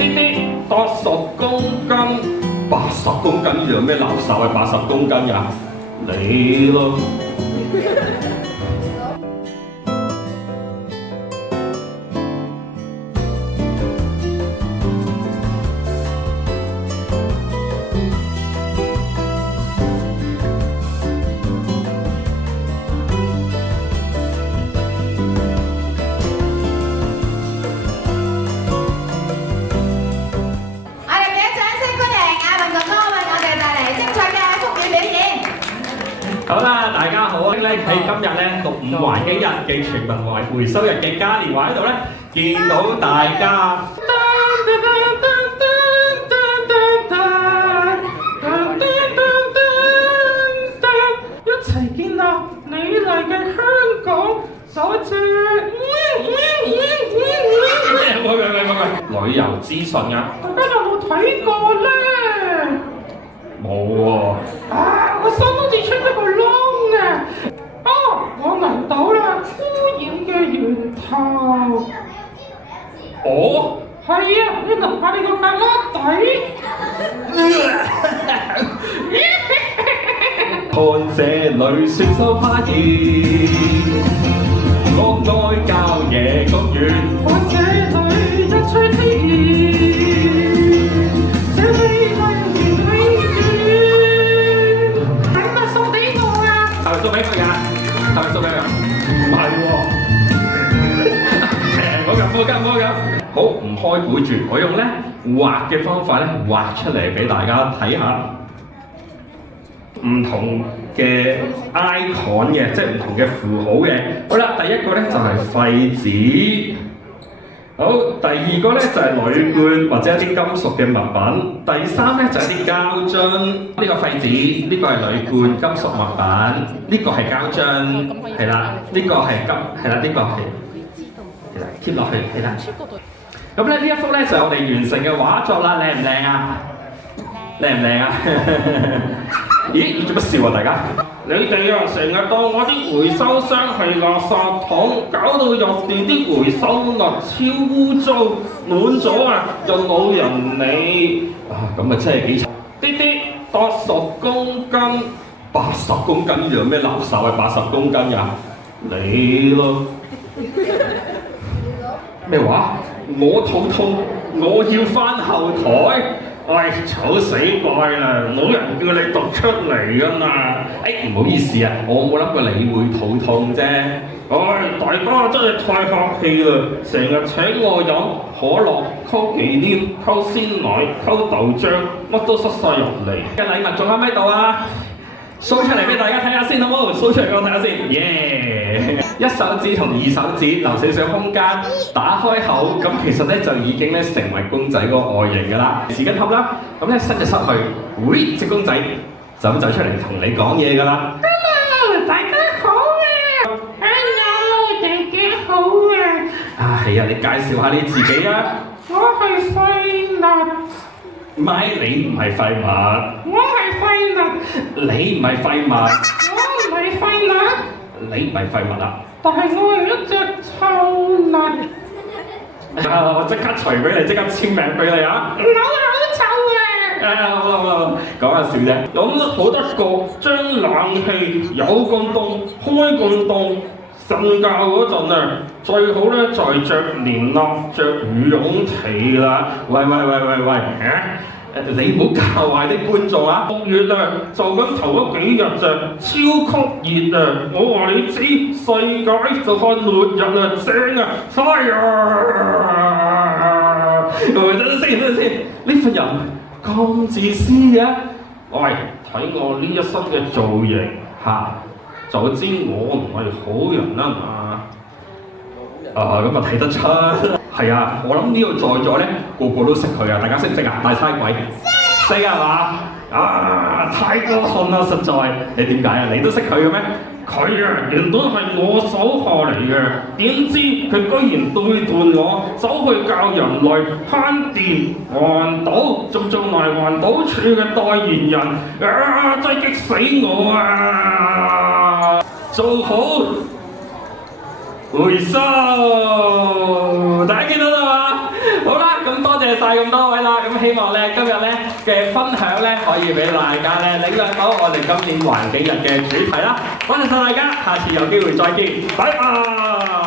80公斤，80公斤呢度有咩垃圾係80公斤㗎？你咯。好啦，大家好啊！喺今日咧6.5環境日嘅全民回收日嘅嘉年華喺度咧，見到大家。一齊建立美麗嘅香港，多謝。旅遊資訊啊！大家有冇睇過咧？冇喎。我心好似出咗個窿啊！我聞到啦，污染嘅源頭。係啊，你聞下你個胳肋底。看這裏雪收花葉，我愛郊野公園。看這裏日出天意，這美麗園永遠。係咪送俾我啊？係咪送俾佢㗎？係咪送俾佢？唔係喎，冇咁。好，唔開估住，我用咧畫嘅方法咧畫出嚟俾大家睇下。唔同嘅 icon 嘅，即係唔同嘅符號嘅。好啦，第一個咧就係廢紙。好，第二個咧就係鋁罐或者一啲金屬嘅物品。第三咧就係啲膠樽。呢個廢紙，呢個係鋁罐、金屬物品，呢個係膠樽，係啦，呢個係係啦，呢個係貼落去，係啦。咁咧呢一幅咧就係我哋完成嘅畫作啦，靚唔靚啊？靚唔靚啊？咦，做乜笑啊大家？你哋啊，成日當我啲回收箱係垃圾桶，搞到入邊啲回收物超污糟，滿咗啊，又冇人理。咁啊真係幾慘。80公斤，80公斤呢度有咩垃圾係80公斤㗎？你咯。咩話？我肚痛，我要返後台。醜死怪啦！冇人叫你讀出嚟㗎嘛。唔好意思啊，我冇諗過你會肚痛啫。大家真係太客氣啦，成日請我飲可樂、溝忌廉、溝鮮奶、溝豆漿，乜都塞晒入嚟。嘅禮物仲喺咪度啊？show 出嚟俾大家睇下先好唔好 ？show 出嚟俾我睇下先，耶！一手指同二手指留少少空間，打開口，咁其實咧就已經咧成為公仔嗰個外形㗎啦。匙羹盒啦，咁咧伸隻手去，隻公仔就咁走出嚟同你講嘢㗎啦。Hello， 大家好啊 ！Hello， 大家好啊！係啊，你介紹下你自己啊。我係廢物。唔係，你唔係廢物。我係廢物。你唔係廢物。我唔係廢物。你唔係廢物啊！但係我係一隻臭物。我即刻除俾你，即刻簽名俾你啊！我好臭啊！好，講下笑啫。咁好得過將冷氣有咁凍，開咁凍，瞓覺嗰陣啊，最好咧就係着連褸、着羽絨被啦。喂！你唔好教壞啲觀眾啊！6月啊，就咁頭嗰幾日咋，超級熱啊！我話你知，世界就快末日啦，正啊 ！Fire！ 等陣先，呢份人咁自私嘅？喂，睇我呢一身嘅造型就知我唔係好人啦嘛！咁啊睇得出。係啊，我諗呢度在座咧，個個都識佢啊！大家識唔識啊？大嘥鬼識係嘛？太過分啦！實在你點解啊？你都識佢嘅咩？佢啊，原本係我手下嚟嘅，點知佢居然對斷我，走去教人類慳電環保，仲做埋環保署嘅代言人，真係激死我啊！做好回收，大家見到啦嘛？好啦，咁多謝晒咁多位啦，咁希望咧今日咧嘅分享咧可以俾大家咧領略到我哋今年環境日嘅主題啦。多謝晒大家，下次有機會再見，拜拜。